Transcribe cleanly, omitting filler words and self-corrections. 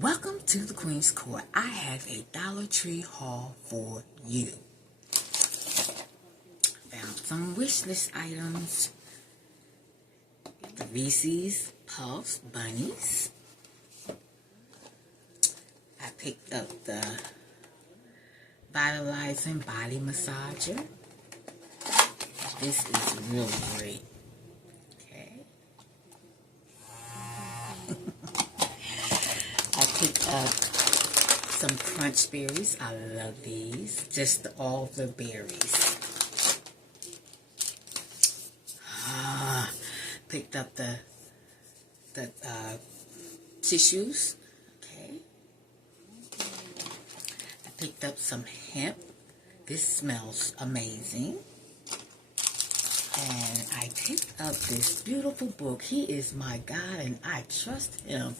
Welcome to the Queen's Court. I have a Dollar Tree haul for you. Found some wish list items. The Reese's Puffs Bunnies. I picked up the Vitalizing Body Massager. This is really great. Okay. I picked up some crunch berries. I love these. Just all the berries. Picked up the tissues. Okay. I picked up some hemp. This smells amazing. And I picked up this beautiful book. He is my God and I trust him.